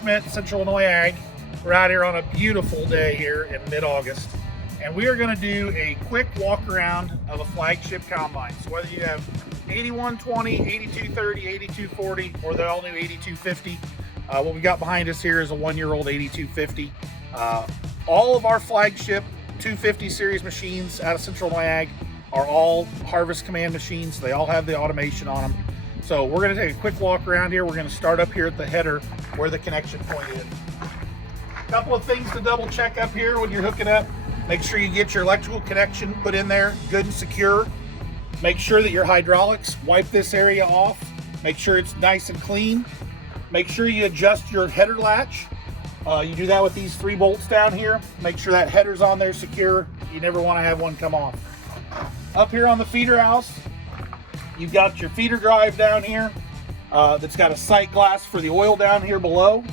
Schmidt, Central Illinois Ag. We're out here on a beautiful day here in mid-August, and we are going to do a quick walk around of a flagship combine. So whether you have 8120, 8230, 8240, or the all-new 8250, what we got behind us here is a one-year-old 8250. All of our flagship 250 series machines out of Central Illinois Ag are all Harvest Command machines. They all have the automation on them. So we're going to take a quick walk around here. We're going to start up here at the header where the connection point is. A couple of things to double check up here when you're hooking up. Make sure you get your electrical connection put in there good and secure. Make sure that your hydraulics, wipe this area off. Make sure it's nice and clean. Make sure you adjust your header latch. You do that with these 3 bolts down here. Make sure that header's on there secure. You never want to have one come off. Up here on the feeder house, you've got your feeder drive down here that's got a sight glass for the oil down here below.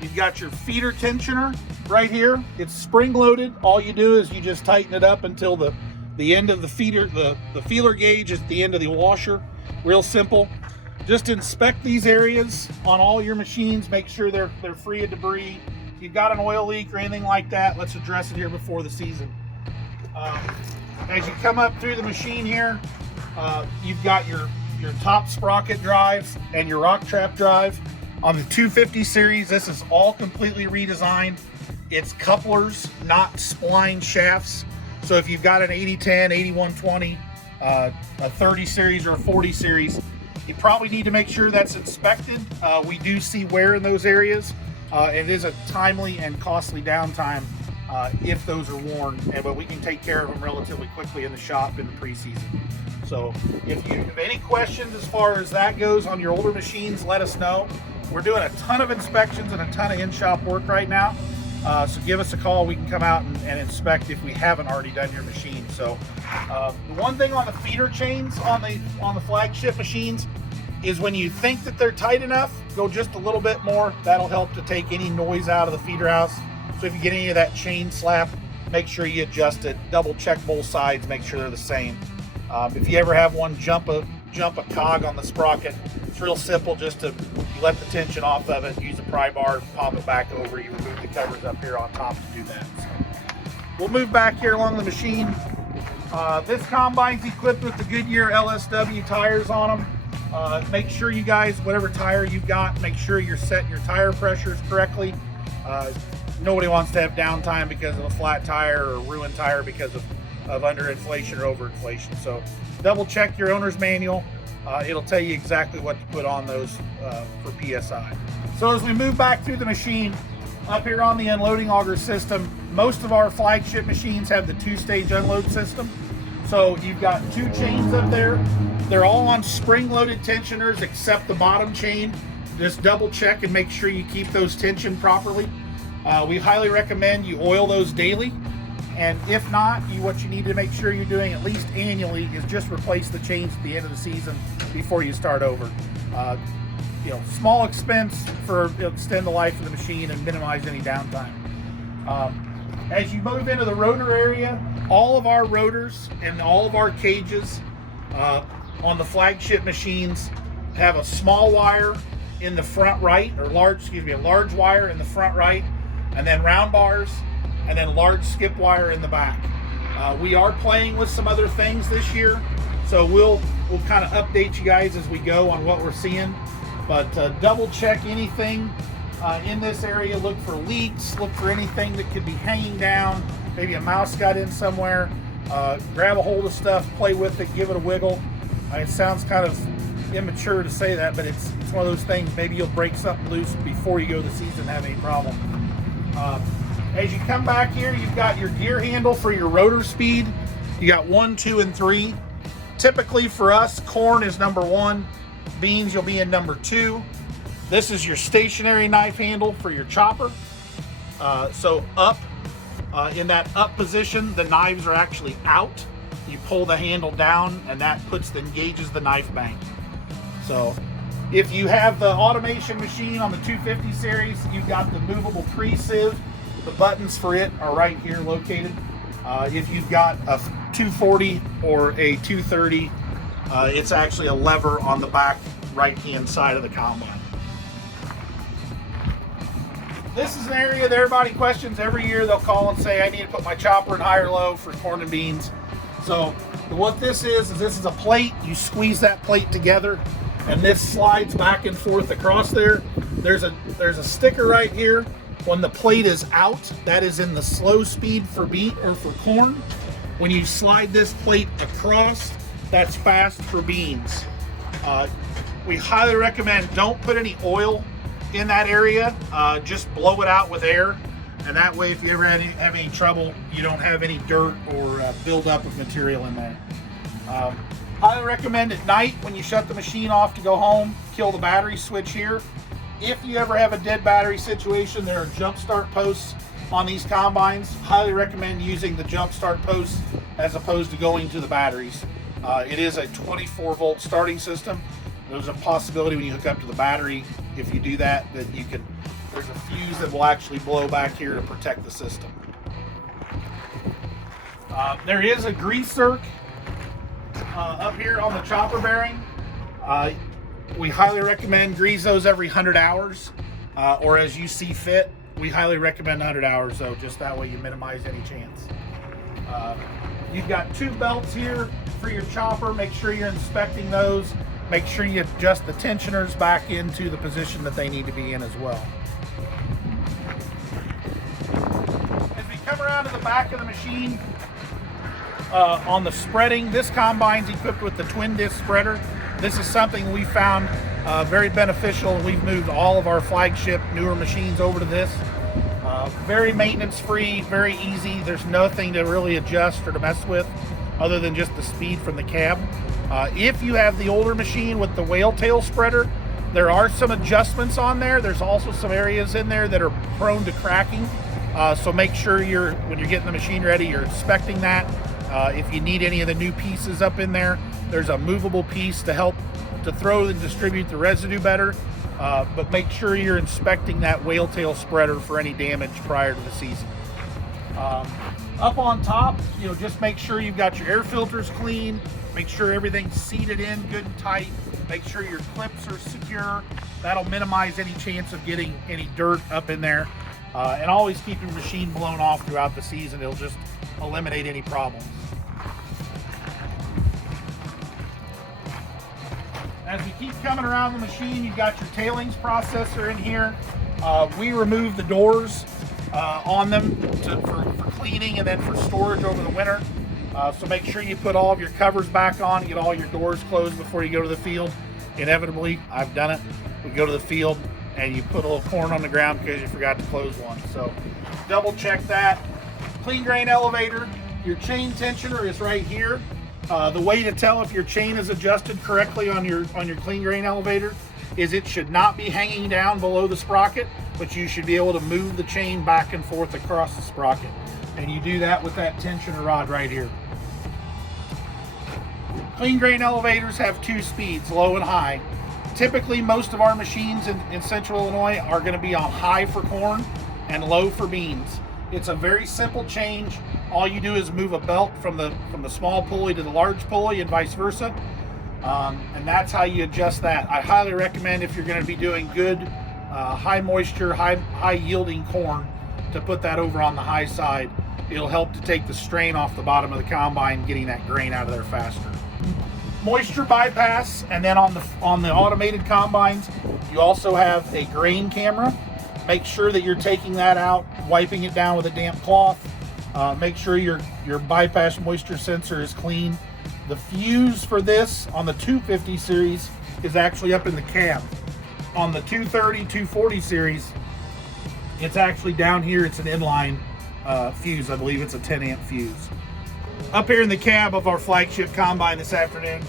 You've got your feeder tensioner right here. It's spring loaded. All you do is you just tighten it up until the end of the feeder, the feeler gauge is at the end of the washer. Real simple. Just inspect these areas on all your machines. Make sure they're free of debris. If you've got an oil leak or anything like that, let's address it here before the season. As you come up through the machine here, you've got your top sprocket drive and your rock trap drive. On the 250 series, this is all completely redesigned. It's couplers, not spline shafts. So if you've got an 8010, 8120, a 30 series or a 40 series, you probably need to make sure that's inspected. We do see wear in those areas. It is a timely and costly downtime if those are worn, but we can take care of them relatively quickly in the shop in the preseason. So if you have any questions as far as that goes on your older machines, let us know. We're doing a ton of inspections and a ton of in-shop work right now. So give us a call. We can come out and inspect if we haven't already done your machine. So the one thing on the feeder chains on the flagship machines is when you think that they're tight enough, go just a little bit more. That'll help to take any noise out of the feeder house. So if you get any of that chain slap, make sure you adjust it. Double check both sides, make sure they're the same. If you ever have one jump a cog on the sprocket, it's real simple. Just to you let the tension off of it, use a pry bar, pop it back over. You remove the covers up here on top to do that. So we'll move back here along the machine. This combine's equipped with the Goodyear LSW tires on them. Make sure you guys, whatever tire you've got, make sure you're setting your tire pressures correctly. Nobody wants to have downtime because of a flat tire or a ruined tire because of underinflation or overinflation. So double check your owner's manual. It'll tell you exactly what to put on those for PSI. So as we move back through the machine, up here on the unloading auger system, most of our flagship machines have the 2-stage unload system. So you've got 2 chains up there. They're all on spring-loaded tensioners except the bottom chain. Just double check and make sure you keep those tensioned properly. We highly recommend you oil those daily. And if not, what you need to make sure you're doing at least annually is just replace the chains at the end of the season before you start over. Small expense for extend the life of the machine and minimize any downtime. As you move into the rotor area, all of our rotors and all of our cages on the flagship machines have a small wire in the front right, or a large wire in the front right, and then round bars, and then large skip wire in the back. We are playing with some other things this year, so we'll kind of update you guys as we go on what we're seeing. But double check anything in this area. Look for leaks, look for anything that could be hanging down. Maybe a mouse got in somewhere. Grab a hold of stuff, play with it, give it a wiggle. It sounds kind of immature to say that, but it's one of those things. Maybe you'll break something loose before you go to the season and have any problem. As you come back here, you've got your gear handle for your rotor speed. You got 1, 2, and 3. Typically for us, corn is number 1. Beans, you'll be in number 2. This is your stationary knife handle for your chopper. So up, in that up position, the knives are actually out. You pull the handle down and that engages the knife bank. So if you have the automation machine on the 250 series, you've got the movable pre-sieve. The buttons for it are right here located. If you've got a 240 or a 230, it's actually a lever on the back right hand side of the combine. This is an area that everybody questions every year. They'll call and say, I need to put my chopper in high or low for corn and beans. So what this is this is a plate. You squeeze that plate together and this slides back and forth across there. There's a sticker right here. When the plate is out, that is in the slow speed for beet or for corn. When you slide this plate across, that's fast for beans. We highly recommend don't put any oil in that area. Just blow it out with air, and that way if you ever have any trouble, you don't have any dirt or buildup of material in there. Highly recommend at night when you shut the machine off to go home, kill the battery switch here. If you ever have a dead battery situation, there are jump start posts on these combines. Highly recommend using the jump start posts as opposed to going to the batteries. It is a 24 volt starting system. There's a possibility when you hook up to the battery, if you do that you can, there's a fuse that will actually blow back here to protect the system. There is a grease zerk up here on the chopper bearing. We highly recommend grease those every 100 hours or as you see fit. We highly recommend 100 hours though, just that way you minimize any chance. You've got two belts here for your chopper. Make sure you're inspecting those. Make sure you adjust the tensioners back into the position that they need to be in as well. As we come around to the back of the machine, on the spreading, this combine's equipped with the twin disc spreader. This is something we found very beneficial. We've moved all of our flagship newer machines over to this. Very maintenance free, very easy. There's nothing to really adjust or to mess with other than just the speed from the cab. If you have the older machine with the whale tail spreader, there are some adjustments on there. There's also some areas in there that are prone to cracking. So make sure when you're getting the machine ready, you're inspecting that. If you need any of the new pieces up in there, there's a movable piece to help to throw and distribute the residue better. But make sure you're inspecting that whale tail spreader for any damage prior to the season. Up on top, just make sure you've got your air filters clean. Make sure everything's seated in good and tight. Make sure your clips are secure. That'll minimize any chance of getting any dirt up in there. And always keep your machine blown off throughout the season. It'll just eliminate any problems. As we keep coming around the machine, you've got your tailings processor in here. We remove the doors on them for cleaning and then for storage over the winter. So make sure you put all of your covers back on and get all your doors closed before you go to the field. Inevitably, I've done it. We go to the field and you put a little corn on the ground because you forgot to close one. So double check that. Clean grain elevator. Your chain tensioner is right here. The way to tell if your chain is adjusted correctly on your clean grain elevator is it should not be hanging down below the sprocket, but you should be able to move the chain back and forth across the sprocket. And you do that with that tensioner rod right here. Clean grain elevators have two speeds, low and high. Typically, most of our machines in Central Illinois are going to be on high for corn and low for beans. It's a very simple change. All you do is move a belt from the small pulley to the large pulley and vice versa. And that's how you adjust that. I highly recommend if you're going to be doing good, high moisture, high yielding corn, to put that over on the high side. It'll help to take the strain off the bottom of the combine, getting that grain out of there faster. Moisture bypass, and then on the automated combines, you also have a grain camera. Make sure that you're taking that out, wiping it down with a damp cloth. Make sure your bypass moisture sensor is clean. The fuse for this on the 250 series is actually up in the cab. On the 230, 240 series, it's actually down here. It's an inline fuse. I believe it's a 10 amp fuse. Up here in the cab of our flagship combine this afternoon,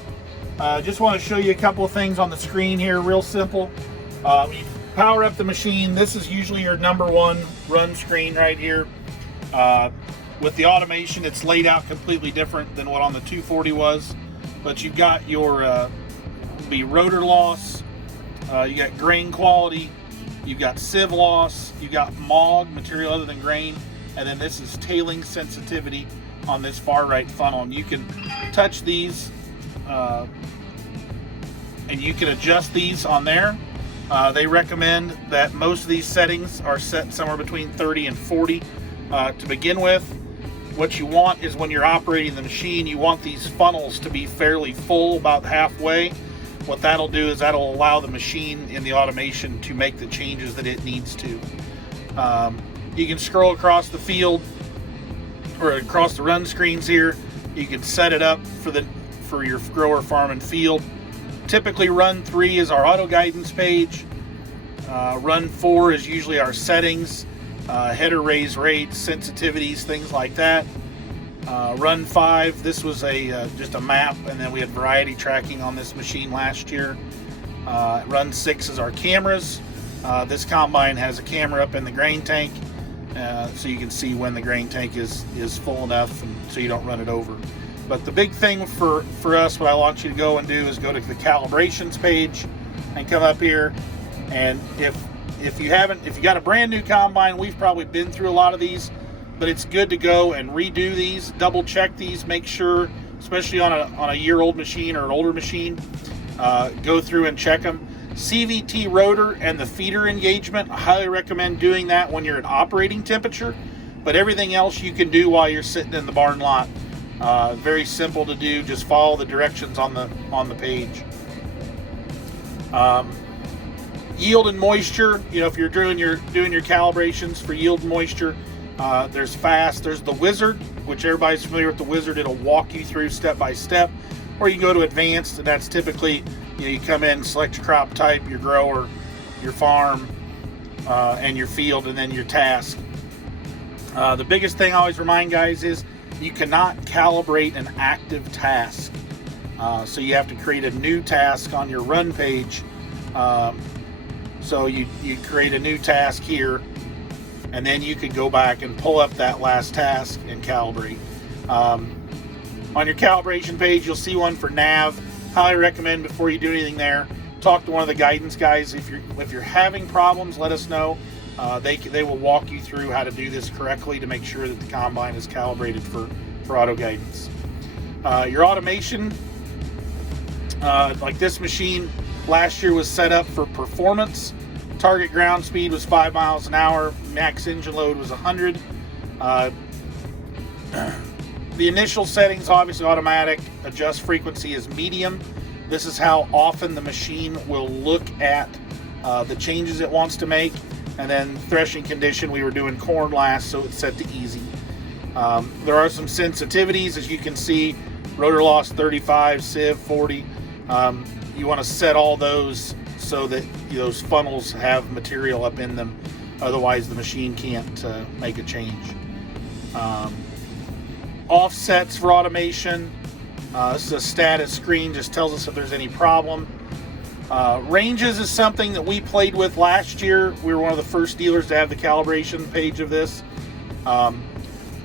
just want to show you a couple of things on the screen here, real simple. When you power up the machine, this is usually your #1 run screen right here. With the automation, it's laid out completely different than what on the 240 was, but you've got your rotor loss, you got grain quality, you've got sieve loss, you've got MOG, material other than grain, and then this is tailing sensitivity on this far right funnel. And you can touch these and you can adjust these on there. They recommend that most of these settings are set somewhere between 30 and 40 to begin with. What you want is when you're operating the machine, you want these funnels to be fairly full, about halfway. What that'll do is that'll allow the machine in the automation to make the changes that it needs to. You can scroll across the field or across the run screens here. You can set it up for your grower, farm, and field. Typically run 3 is our auto guidance page. Run 4 is usually our settings, header raise rates, sensitivities, things like that. Run 5, this was just a map, and then we had variety tracking on this machine last year. Run 6 is our cameras. This combine has a camera up in the grain tank, so you can see when the grain tank is full enough, and so you don't run it over. But the big thing for us, what I want you to go and do is go to the calibrations page and come up here. And if you got a brand new combine, we've probably been through a lot of these, but it's good to go and redo these, double check these, make sure, especially on a year-old machine or an older machine, go through and check them. CVT rotor and the feeder engagement, I highly recommend doing that when you're at operating temperature, but everything else you can do while you're sitting in the barn lot. Very simple to do, just follow the directions on the page. Yield and moisture, if you're doing your calibrations for yield and moisture, there's FAST, there's the Wizard, which everybody's familiar with the Wizard. It'll walk you through step by step. Or you can go to advanced, and that's typically, you come in, select your crop type, your grower, your farm, and your field, and then your task. The biggest thing I always remind guys is you cannot calibrate an active task. So you have to create a new task on your run page. So you create a new task here, and then you could go back and pull up that last task and calibrate. On your calibration page, you'll see one for nav. Highly recommend before you do anything there, talk to one of the guidance guys. If you're having problems, let us know. They will walk you through how to do this correctly to make sure that the combine is calibrated for auto guidance. Your automation, like this machine last year, was set up for performance. Target ground speed was 5 miles an hour. Max engine load was 100. The initial settings, obviously automatic. Adjust frequency is medium. This is how often the machine will look at the changes it wants to make. And then threshing condition, we were doing corn last, so it's set to easy. There are some sensitivities, as you can see. Rotor loss 35, sieve 40. You want to set all those so that those funnels have material up in them. Otherwise, the machine can't make a change. Offsets for automation. This is a status screen, just tells us if there's any problem. Ranges is something that we played with last year. We were one of the first dealers to have the calibration page of this.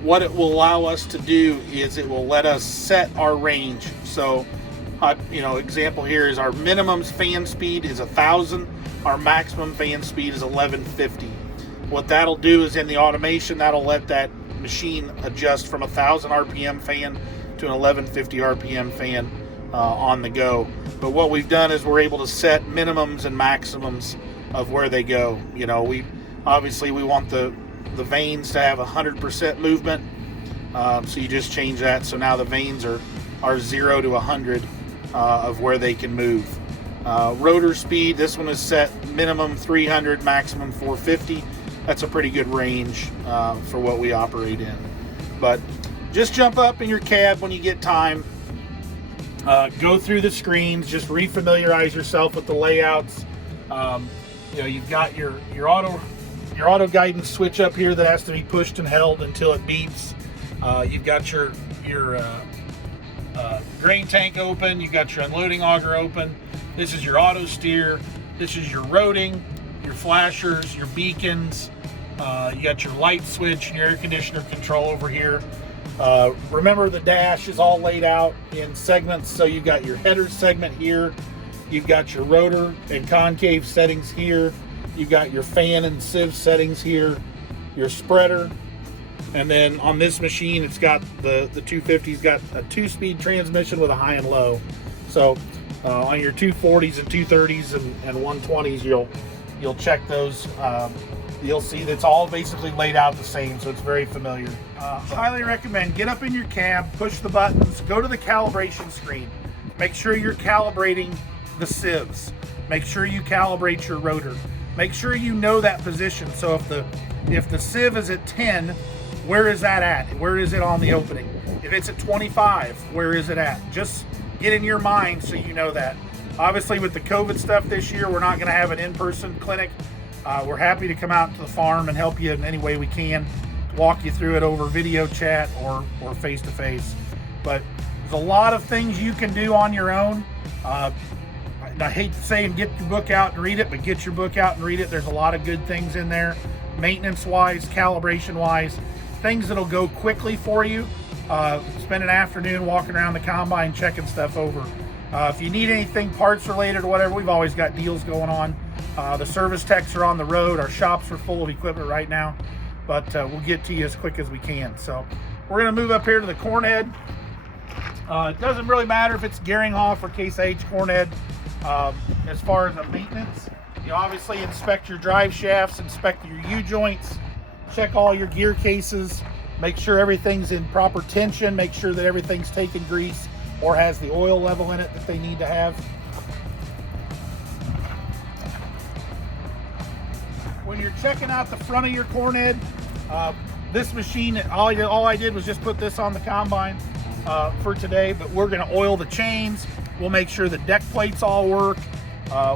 What it will allow us to do is it will let us set our range. So, example here is our minimum fan speed is 1,000. Our maximum fan speed is 1150. What that'll do is in the automation, that'll let that machine adjust from 1,000 RPM fan to an 1150 RPM fan on the go. But what we've done is we're able to set minimums and maximums of where they go. We want the vanes to have 100% movement. So you just change that. So now the vanes are 0 to 100 of where they can move. Rotor speed, this one is set minimum 300, maximum 450. That's a pretty good range for what we operate in. But just jump up in your cab when you get time. Go through the screens, just refamiliarize yourself with the layouts. You've got your auto guidance switch up here that has to be pushed and held until it beeps. You've got your grain tank open. You've got your unloading auger open. This is your auto steer. This is your roading, your flashers, your beacons. You got your light switch and your air conditioner control over here. Remember, the dash is all laid out in segments. So you've got your header segment here. You've got your rotor and concave settings here. You've got your fan and sieve settings here. Your spreader. And then on this machine, it's got the 250's got a 2-speed transmission with a high and low. So on your 240s and 230s and 120s, you'll check those. You'll see that's all basically laid out the same, so it's very familiar. Highly recommend, get up in your cab, push the buttons, go to the calibration screen. Make sure you're calibrating the sieves. Make sure you calibrate your rotor. Make sure you know that position. So if the sieve is at 10, where is that at? Where is it on the opening? If it's at 25, where is it at? Just get in your mind so you know that. Obviously with the COVID stuff this year, we're not gonna have an in-person clinic. We're happy to come out to the farm and help you in any way we can, walk you through it over video chat or face-to-face. But there's a lot of things you can do on your own. I hate to say and get your book out and read it, but get your book out and read it. There's a lot of good things in there, maintenance-wise, calibration-wise, things that'll go quickly for you. Spend an afternoon walking around the combine, checking stuff over. If you need anything parts related or whatever, we've always got deals going on. The service techs are on the road. Our shops are full of equipment right now, but we'll get to you as quick as we can. So we're gonna move up here to the corn head. It doesn't really matter if it's Geringhoff or Case H corn head. As far as the maintenance, you obviously inspect your drive shafts, inspect your U-joints, check all your gear cases, make sure everything's in proper tension, make sure that everything's taking grease or has the oil level in it that they need to have. When you're checking out the front of your corn head, this machine, all I did was just put this on the combine for today, but we're gonna oil the chains. We'll make sure the deck plates all work.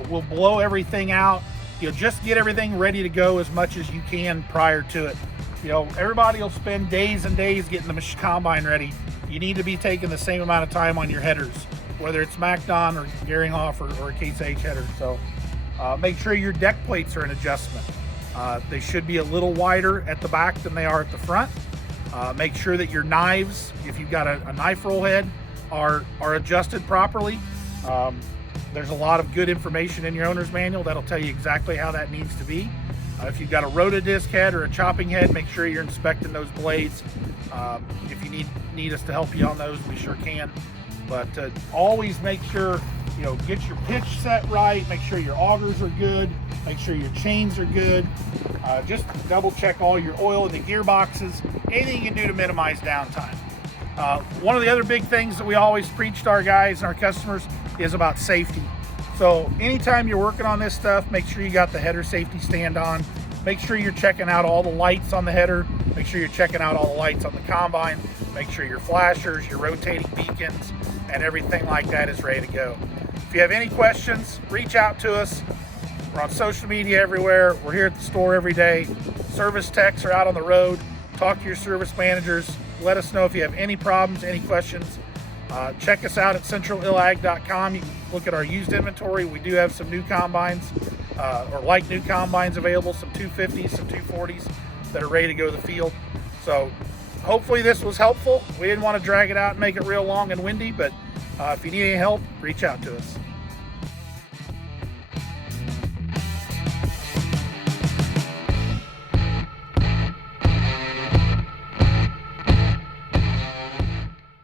We'll blow everything out. Just get everything ready to go as much as you can prior to it. Everybody will spend days and days getting the combine ready. You need to be taking the same amount of time on your headers, whether it's MacDon or Geringhoff or a Case H header. So make sure your deck plates are an adjustment. They should be a little wider at the back than they are at the front. Make sure that your knives, if you've got a knife roll head, are adjusted properly. There's a lot of good information in your owner's manual that'll tell you exactly how that needs to be. If you've got a rotodisc head or a chopping head, make sure you're inspecting those blades. If you need us to help you on those, we sure can. But always make sure, get your pitch set right, make sure your augers are good, make sure your chains are good. Just double check all your oil in the gearboxes, anything you can do to minimize downtime. One of the other big things that we always preach to our guys and our customers is about safety. So anytime you're working on this stuff, make sure you got the header safety stand on. Make sure you're checking out all the lights on the header. Make sure you're checking out all the lights on the combine. Make sure your flashers, your rotating beacons, and everything like that is ready to go. If you have any questions, reach out to us. We're on social media everywhere. We're here at the store every day. Service techs are out on the road. Talk to your service managers. Let us know if you have any problems, any questions. Check us out at centralilag.com. You can look at our used inventory. We do have some new combines, or like new combines available, some 250s, some 240s that are ready to go to the field. So hopefully this was helpful. We didn't want to drag it out and make it real long and windy, but if you need any help, reach out to us.